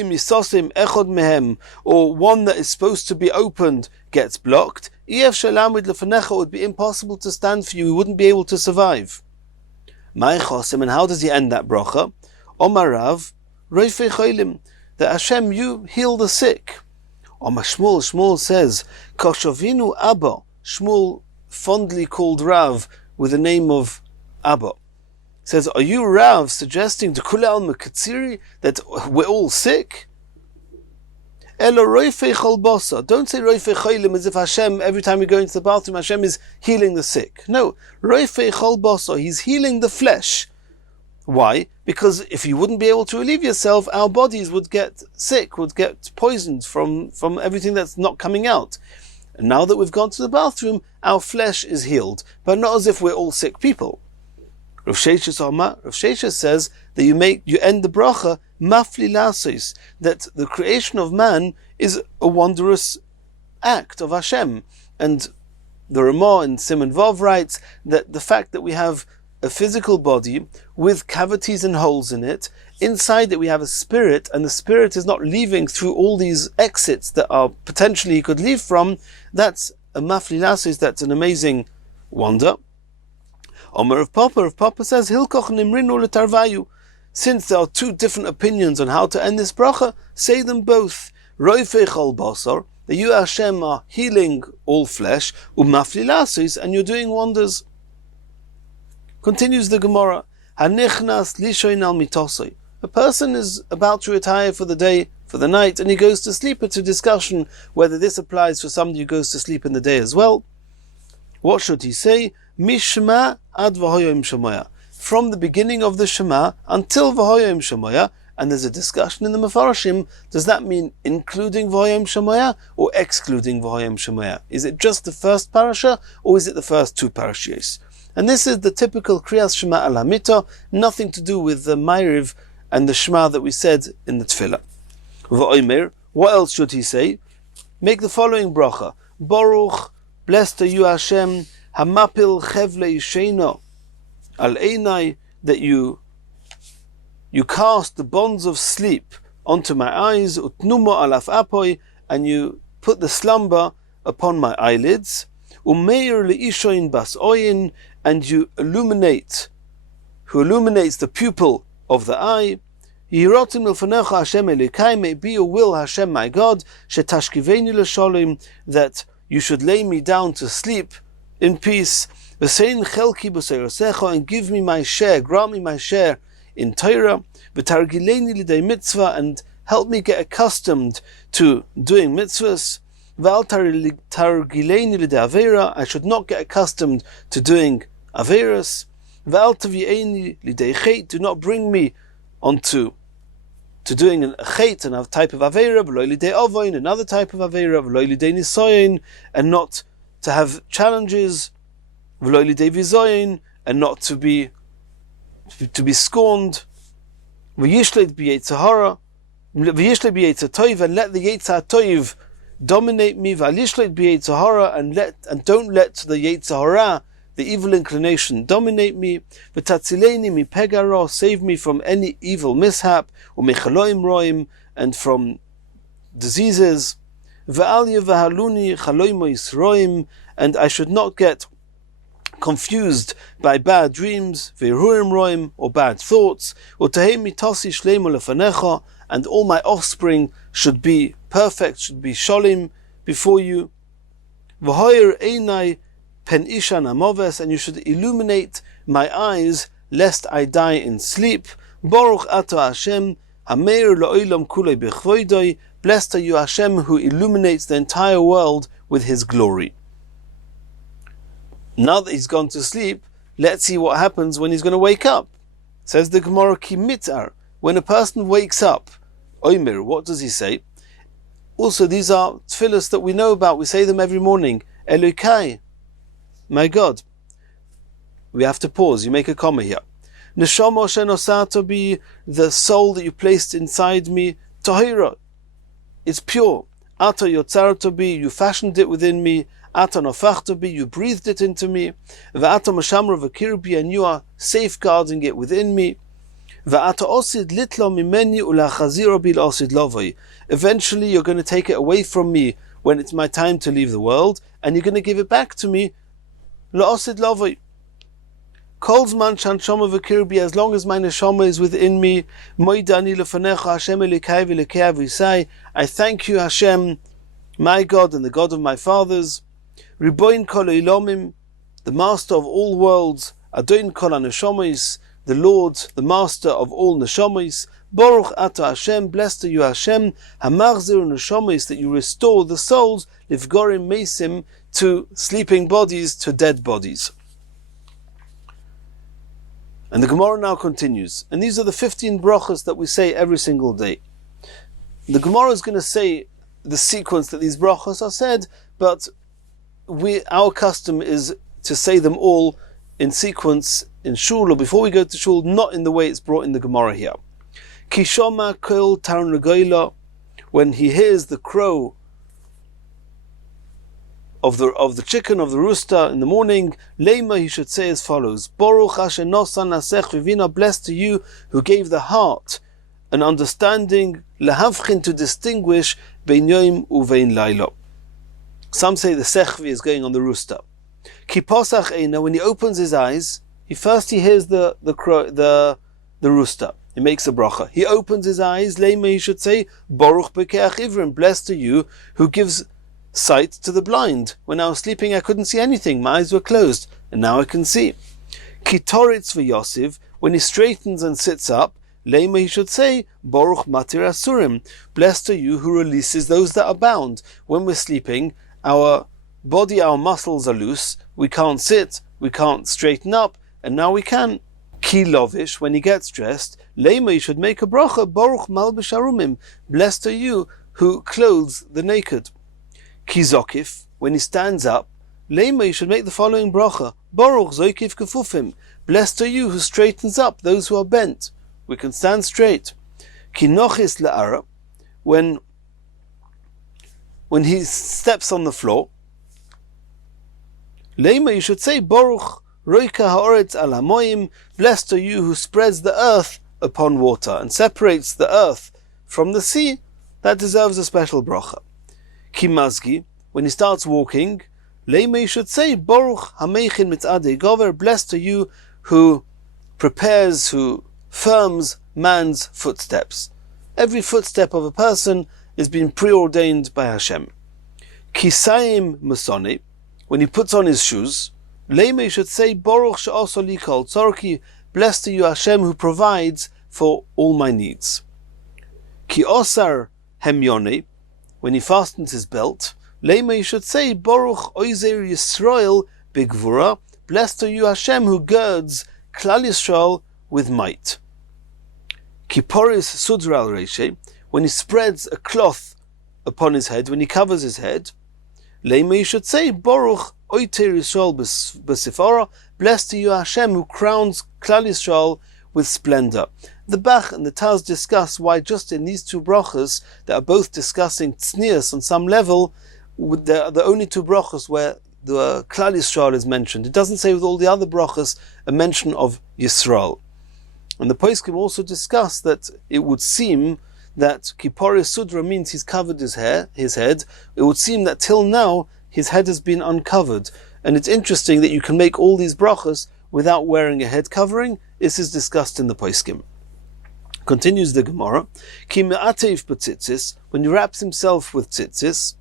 one that is supposed to be opened gets blocked, it would be impossible to stand for you, you wouldn't be able to survive. And how does he end that bracha? Omarav, that Hashem, you heal the sick. Omar Shmuel says, Koshovinu Abba, Shmuel fondly called Rav with the name of Abba, says, are you, Rav, suggesting to Kule al Mekatsiri that we're all sick? Elo roifei cholbosa. Don't say roifei cholim as if Hashem, every time you go into the bathroom, Hashem is healing the sick. No, roifei cholbosa, he's healing the flesh. Why? Because if you wouldn't be able to relieve yourself, our bodies would get sick, would get poisoned from everything that's not coming out. And now that we've gone to the bathroom, our flesh is healed, but not as if we're all sick people. Rav Sheshes says that you end the bracha mafli lasos, that the creation of man is a wondrous act of Hashem. And the Ramah in Siman Vav writes that the fact that we have a physical body with cavities and holes in it, inside that we have a spirit, and the spirit is not leaving through all these exits that are potentially he could leave from, that's a mafli lasos, that's an amazing wonder. Omer of Papa says, Hilkoch nimrinu letarvayu. Since there are two different opinions on how to end this bracha, say them both. Roifei chol basar, that you Hashem are healing all flesh, umaflilasis, and you're doing wonders. Continues the Gemara, Hanichnas lishoin al mitosoi. A person is about to retire for the day, for the night, and he goes to sleep. It's a discussion whether this applies for somebody who goes to sleep in the day as well. What should he say? Mishma ad v'hoyim shemoya. From the beginning of the Shema until v'hoyim shemoya. And there's a discussion in the Mefarshim, does that mean including v'hoyim shemoya or excluding v'hoyim shemoya? Is it just the first parasha or is it the first two parashiyos? And this is the typical Kriyas Shema al Hamita, nothing to do with the Ma'ariv and the Shema that we said in the Tefillah. V'omer, what else should he say? Make the following bracha. Baruch, blessed are you Hashem, hamapil chevle yisheino, al einai, that you cast the bonds of sleep onto my eyes, utnumo alaf apoi, and you put the slumber upon my eyelids, umeir leishoin bas oyin, and you illuminate, who illuminates the pupil of the eye. Yirotim ilfanecha Hashem elikai, may be your will, Hashem my God, shetashkiveni l'sholim, that you should lay me down to sleep in peace. V'sein chelki b'seirosecha, and give me my share, grant me my share in Torah. V'targileni l'day mitzvah, and help me get accustomed to doing mitzvahs. V'al targileni l'day avera, I should not get accustomed to doing averas. V'al tavi'eni l'day chet, do not bring me onto to doing a chet, another type of avera, v'lo l'day ovoin, another type of avera, v'lo l'day nisoyin, and not to have challenges, v'lo l'day vizoyin, and not to be scorned. V'yishlet b'yetzahara, v'yishlet b'yetzatoiv, and let the yetzatoiv dominate me. V'alishlet b'yetzahara, and don't let the yetzahara, the evil inclination, dominate me. V'tatzileni mi pegaro, save me from any evil mishap, u'mechaloim roim, and from diseases. V'al yevahaluni chaloimo yisroim, and I should not get confused by bad dreams, v'irhurim roim, or bad thoughts. Utahei mitasi shleimu lefanecha, and all my offspring should be perfect, should be sholim before you. V'hoyer einai pen ishan amoves, and you should illuminate my eyes, lest I die in sleep. Baruch ato Hashem, hameir lo'olam kulei b'chvoidoi, blessed are you Hashem, who illuminates the entire world with His glory. Now that he's gone to sleep, let's see what happens when he's going to wake up. Says the Gemara, ki mitar, when a person wakes up, oimer, what does he say? Also, these are tefillahs that we know about, we say them every morning. Elokai, my God. We have to pause, you make a comma here. Neshama shenosato bi, the soul that you placed inside me, tahira, it's pure. Ato yotzarato bi, you fashioned it within me. Ata nofachto bi, you breathed it into me. Va'ata mashamra v'kirbi, and you are safeguarding it within me. Va'ata osid litlo mimeni ulachaziro bil osid lovoi. Eventually you're going to take it away from me when it's my time to leave the world, and you're going to give it back to me. La'osid lovoi. Kol zman shanshama v'kirbi, as long as my neshama is within me. Moidani lefanecha Hashem elikai v'elekei avisai. I thank you Hashem, my God and the God of my fathers. Riboin kol ilomim, the master of all worlds. Adon kol haneshamis, the Lord, the master of all neshamis. Baruch ata Hashem, blessed are you Hashem, hamachzir neshamis, that you restore the souls, livgorim mesim, to sleeping bodies, to dead bodies. And the Gemara now continues, and these are the 15 brachas that we say every single day. The Gemara is going to say the sequence that these brachas are said, but our custom is to say them all in sequence in shul, or before we go to shul, not in the way it's brought in the Gemara here. Kishoma kol tarnagoila, when he hears the crow of the chicken, of the rooster in the morning, Lema, he should say as follows: Baruch Asher nosan nasech vivina, blessed to you who gave the heart an understanding, lehavchin, to distinguish bein yom uvein laila. Some say the sechvi is going on the rooster. Ki posach eina, when he opens his eyes, he hears the rooster. He makes a bracha. He opens his eyes. Leima, he should say, Baruch bekeach ivrim, blessed are you who gives sight to the blind. When I was sleeping I couldn't see anything, my eyes were closed, and now I can see. Ki toritz v'yosiv, when he straightens and sits up, Lema, he should say, Baruch matir asurim, blessed are you who releases those that are bound. When we're sleeping, our body, our muscles are loose, we can't sit, we can't straighten up, and now we can. Ki lovish, when he gets dressed, Lema, he should make a bracha, Baruch malbish arumim, blessed are you who clothes the naked. Ki zokif, when he stands up, Lema, you should make the following bracha, Baruch zoikif kefufim, blessed are you who straightens up those who are bent. We can stand straight. Ki nochis le'ara, when he steps on the floor, Lema, you should say, Baruch roika ha'oretz al hamoyim, blessed are you who spreads the earth upon water and separates the earth from the sea. That deserves a special bracha. Ki mazgi, when he starts walking, Lema, you should say, Baruch hameichin mitzadei gover, blessed are you who prepares, who firms man's footsteps. Every footstep of a person is being preordained by Hashem. Kisayim musoni, when he puts on his shoes, Lema, you should say, Baruch she'oso li kol tzorki, blessed are you Hashem who provides for all my needs. Ki osar hemyoni, when he fastens his belt, Lema, you should say, Baruch oizer Yisrael bigvura, blessed are you Hashem who girds Klal Yisrael with might. Kiporis sudra al reishe, when he spreads a cloth upon his head, when he covers his head, Lema, you should say, Baruch oiter Yisrael b'sifara, blessed are you Hashem who crowns Klal Yisrael with splendor. The Bach and the Taz discuss why just in these two brachas that are both discussing tznius on some level, they're the only two brachas where the Klal Yisrael is mentioned. It doesn't say with all the other brachas a mention of Yisrael. And the poskim also discuss that it would seem that Kippori Sudra means he's covered his head. It would seem that till now his head has been uncovered. And it's interesting that you can make all these brachas without wearing a head covering. This is discussed in the poskim. Continues the Gemara. Ki me'atev b'tzitzis, when he wraps himself with tzitzis,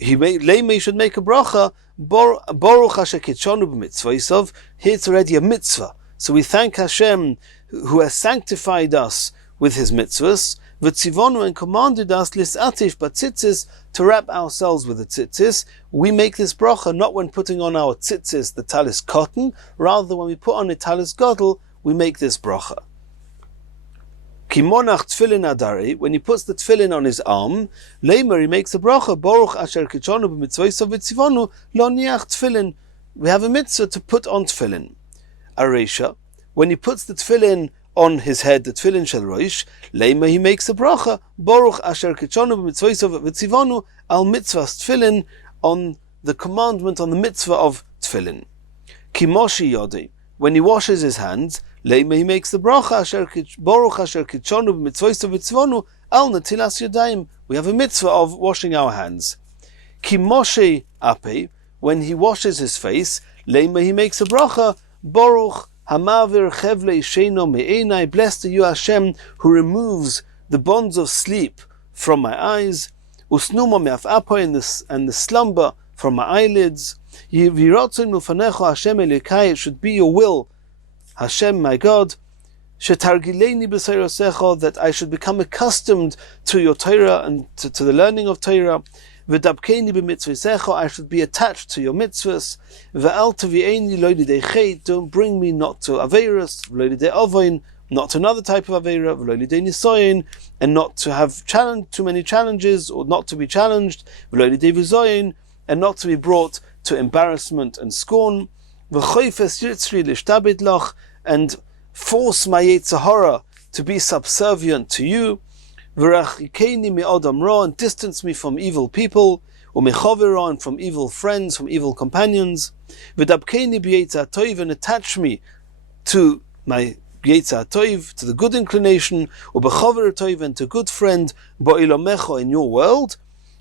Lema should make a bracha, Baruch Hashem kitchonu b'mitzvah. Here it's already a mitzvah. So we thank Hashem who has sanctified us with his mitzvahs, v'tzivonu, and commanded us lis'atif b'tzitzis, to wrap ourselves with the tzitzis. We make this bracha not when putting on our tzitzis, the talis cotton, rather when we put on a talis gadol, we make this bracha. Kimonach tefillin adari, when he puts the tefillin on his arm, Leimer, he makes a bracha, Baruch asher kitchonu b'mitzvayso v'tzivonu lo niach tefillin. We have a mitzvah to put on tefillin. Aresha, when he puts the tefillin on his head, the tefillin shel roish, Leimer, he makes a bracha, Baruch asher kitchonu b'mitzvayso v'tzivonu al mitzvahs tefillin, on the commandment, on the mitzvah of tefillin. Kimoshi yodi, when he washes his hands, Leima, he makes the bracha, Baruch asher kitchonu b'mitzvayso v'tzivonu al natilas yadayim. We have a mitzvah of washing our hands. Ki Moshe ape, when he washes his face, Leima, he makes a bracha, Baruch hamavir chevle sheino me'enai, blessed are you Hashem who removes the bonds of sleep from my eyes, usnuma me'af apo, and the slumber from my eyelids. Yiviratzon milfanecho Hashem elikai, it should be your will, Hashem, my God, shetargileni b'seirosecho, that I should become accustomed to your Torah and to the learning of Torah. V'dabkeni b'mitzvaysecho, I should be attached to your mitzvahs. V'al tavi'eni lo lidei chet, don't bring me not to aveirus, lo lidei avoin, not to another type of aveira, v'lo lidei nisoyin, and not to have too many challenges, or not to be challenged, v'lo lidei v'zoyin, and not to be brought to embarrassment and scorn. And force my Yetzer Hara to be subservient to you, and distance me from evil people, and from evil friends, from evil companions, and attach me to my Yetzer Tov, to the good inclination, and to good friend, in your world,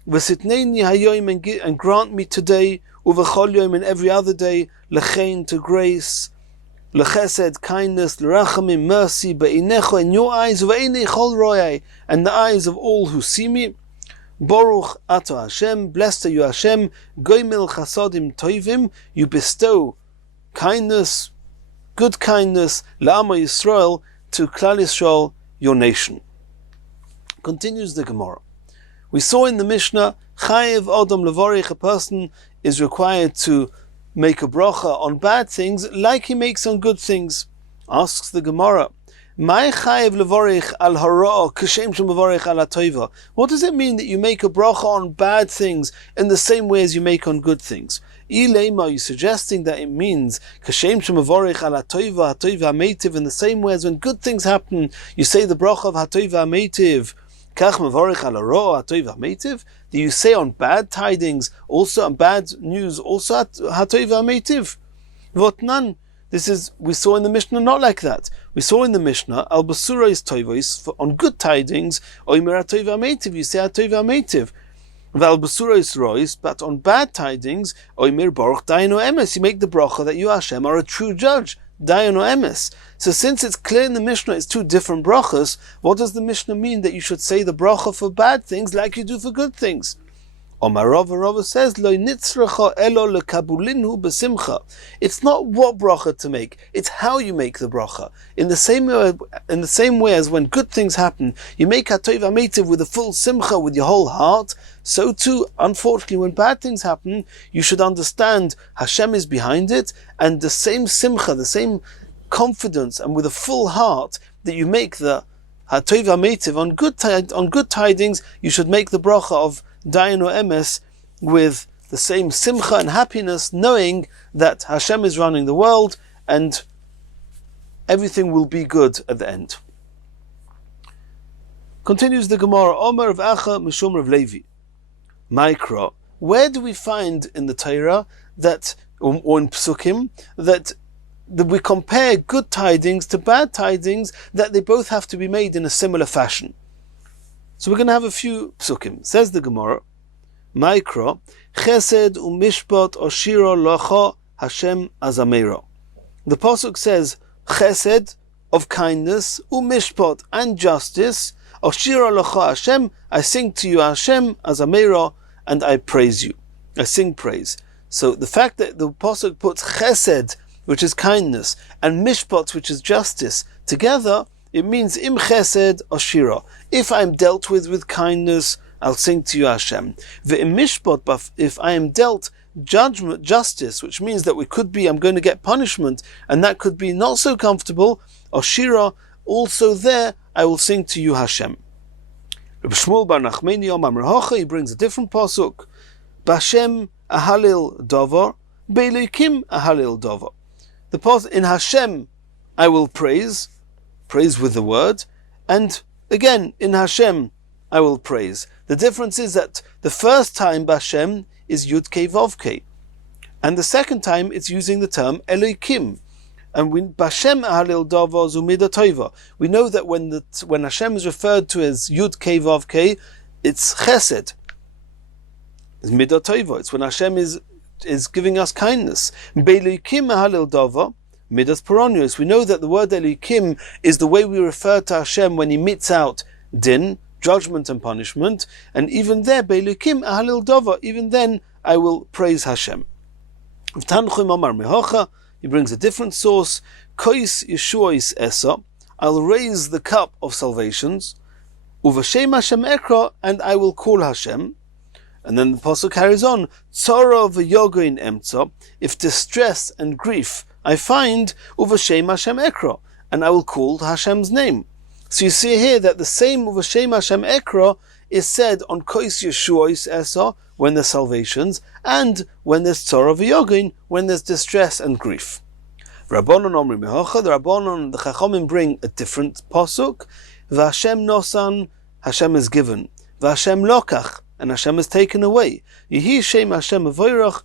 and grant me today, and every other day, lechein, to grace, lechesed, kindness, lerachamim, mercy, be'inecho, in your eyes, ve'inei chol royai, and the eyes of all who see me, Baruch ato Hashem, blessed are you Hashem, goimil chasadim toivim, you bestow kindness, good kindness, la'ama Yisrael, to Klal Yisrael, your nation. Continues the Gemara. We saw in the Mishnah, chayev adam levorich, a person is required to make a bracha on bad things like he makes on good things. Asks the Gemara, Mai chayev levorich al hara kashem shemavorich al hatoiva. What does it mean that you make a bracha on bad things in the same way as you make on good things? Ilema, are you suggesting that it means kashem shemavorich al hatoiva, hatoiva meitiv, in the same way as when good things happen, you say the bracha of hatoiva meitiv? Kach mavorich al hara hatoiva meitiv? Do you say on bad tidings, also on bad news, also hatoiva meitiv? Votnan. This is, we saw in the Mishnah not like that. We saw in the Mishnah, al basurais toivos, on good tidings, oimer hatoiva meitiv, you say hatoiva meitiv. Val basurais rois, but on bad tidings, oimer baruch dayan o emes, you make the bracha that you Hashem are a true judge, dayan o emes. So since it's clear in the Mishnah it's two different brachas, what does the Mishnah mean that you should say the bracha for bad things like you do for good things? Omar Rava says, Lo nitzracha elo lekabulinhu besimcha. It's not what bracha to make, it's how you make the bracha. In the same way as when good things happen, you make hatoiva meitiv with a full simcha, with your whole heart, so too, unfortunately, when bad things happen, you should understand Hashem is behind it, and the same simcha, the same confidence, and with a full heart that you make the hatoiva meitiv on good tidings, you should make the bracha of dayan o emes with the same simcha and happiness, knowing that Hashem is running the world and everything will be good at the end. Continues the Gemara, Omer of Acha Mishum of Levi. Mikra, where do we find in the Torah that, or in Psukim, that we compare good tidings to bad tidings, that they both have to be made in a similar fashion? So we're going to have a few psukim. Says the Gemara, Mikra, Chesed u'mishpat oshiro locha Hashem azamero. The pasuk says, Chesed, of kindness, u'mishpat, and justice, oshiro locha Hashem, I sing to you Hashem azamero, and I praise you. I sing praise. So the fact that the pasuk puts Chesed, which is kindness, and mishpat, which is justice, together, it means im chesed oshira. If I am dealt with kindness, I'll sing to you Hashem. Ve'im mishpat, but if I am dealt justice, which means that I'm going to get punishment, and that could be not so comfortable, oshira, also there I will sing to you Hashem. Rabbi Shmuel bar Nachmani Omar Merhocha, he brings a different pasuk. B'Hashem ahalil davar, be'Elokim ahalil davar. The pasuk in Hashem I will praise with the word, and again in Hashem I will praise. The difference is that the first time B'Hashem is Yud Kei Vav Kei, and the second time it's using the term Elokim. And when B'Hashem Ahalil Dava Zumida Toiva, we know that when Hashem is referred to as Yud Kei Vav Kei, it's Chesed, it's Midah Toiva. It's when Hashem is giving us kindness. Be'Elokim Ahalil Dava Midas Peronius. We know that the word Elokim is the way we refer to Hashem when He meets out din, judgment and punishment, and even there, Be'Elokim Ahalil Dava, even then I will praise Hashem. Tanchum Amar Mehocha, he brings a different source. Kois Yeshuois Esa, I'll raise the cup of salvations. Uvashem Hashem Ekra, and I will call Hashem. And then the apostle carries on. Tzara v'yogoin emtza, if distress and grief I find, uvashem Hashem Ekra, and I will call Hashem's name. So you see here that the same uvashem Hashem Ekra is said on Kois Yeshuois Esa, when there's salvations, and when there's tzara v'yogoin, when there's distress and grief. Rabbanon Omri Mehocha, the Rabbanon, the Chachamim bring a different pasuk. V'Hashem nosan, Hashem is given. V'Hashem lokach, and Hashem is taken away. Yehi Shem Hashem avoyrach,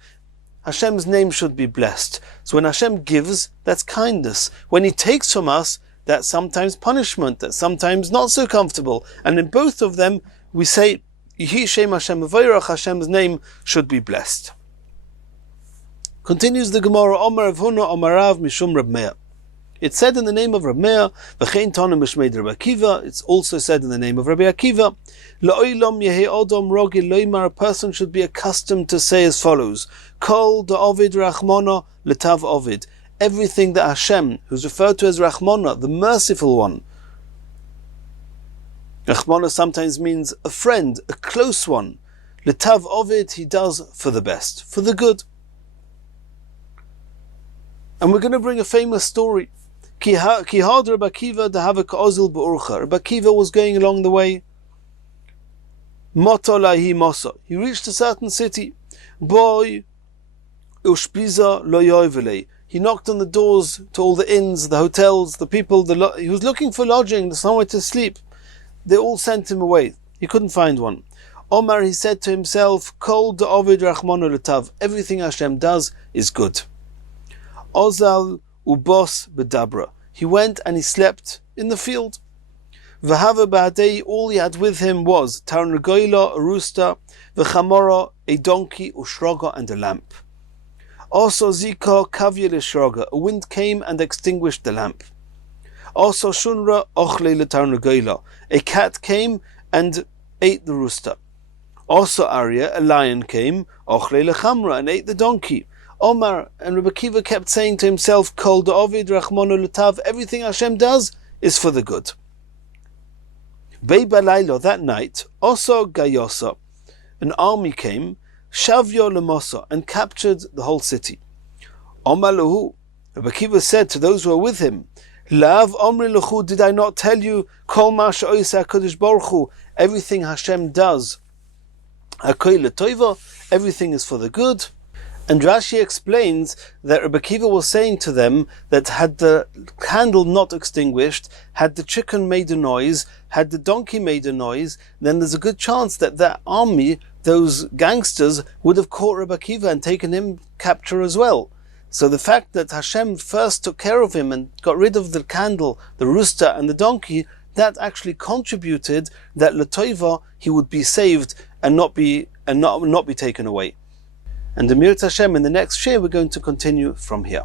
Hashem's name should be blessed. So when Hashem gives, that's kindness. When He takes from us, that's sometimes punishment, that's sometimes not so comfortable. And in both of them, we say, Yehi Shem Hashem avoyrach, Hashem's name should be blessed. Continues the Gemara, Omar Avhuna Omarav Mishum Rab Meir. It's said in the name of Rabbi Meir, v'chein tanim b'shmei Rabbi Akiva. It's also said in the name of Rabbi Akiva. La'olam yehei odom rogil loymar. A person should be accustomed to say as follows: Kol da'ovid rachmana letav ovid. Everything that Hashem, who's referred to as Rachmana, the merciful one. Rachmana sometimes means a friend, a close one. Letav ovid, he does for the best, for the good. And we're going to bring a famous story. Ki had Rabbi Akiva dehava ka'ozil be'urcha. Rabbi Akiva was going along the way. Moto lahi mosa. He reached a certain city. Boy ushpiza lo yovelei. He knocked on the doors to all the inns, the hotels, the people. He was looking for lodging, somewhere to sleep. They all sent him away. He couldn't find one. Omar, he said to himself, Kol da'ovid rachmanu letav. Everything Hashem does is good. Ozal ubos bedabra. He went and he slept in the field. V'hava ba'adei, all he had with him was tarnagoila, a rooster, v'chamora, a donkey, ushroga, and a lamp. Also zika kavya l'shroga, a wind came and extinguished the lamp. Also shunra ochle l'tarnagoila, a cat came and ate the rooster. Also Arya, a lion came, ochle l'chamra, and ate the donkey. Omar, and Rabbi Akiva kept saying to himself, Kol da'ovid rachmanu letav, everything Hashem does is for the good. Beibalaylo, that night, also Gayosa, an army came, Shavyo lemosa, and captured the whole city. Omar lahu, Rabbi Akiva said to those who were with him, Lav omri lahu, did I not tell you, Kol ma she'osa HaKadosh Baruch Hu, everything Hashem does, Hakol l'toiva, everything is for the good. And Rashi explains that Rabbi Akiva was saying to them that had the candle not extinguished, had the chicken made a noise, had the donkey made a noise, then there's a good chance that that army, those gangsters, would have caught Rabbi Akiva and taken him capture as well. So the fact that Hashem first took care of him and got rid of the candle, the rooster and the donkey, that actually contributed that l'toiva, he would be saved and not be taken away. And the Mirat Hashem, in the next share, we're going to continue from here.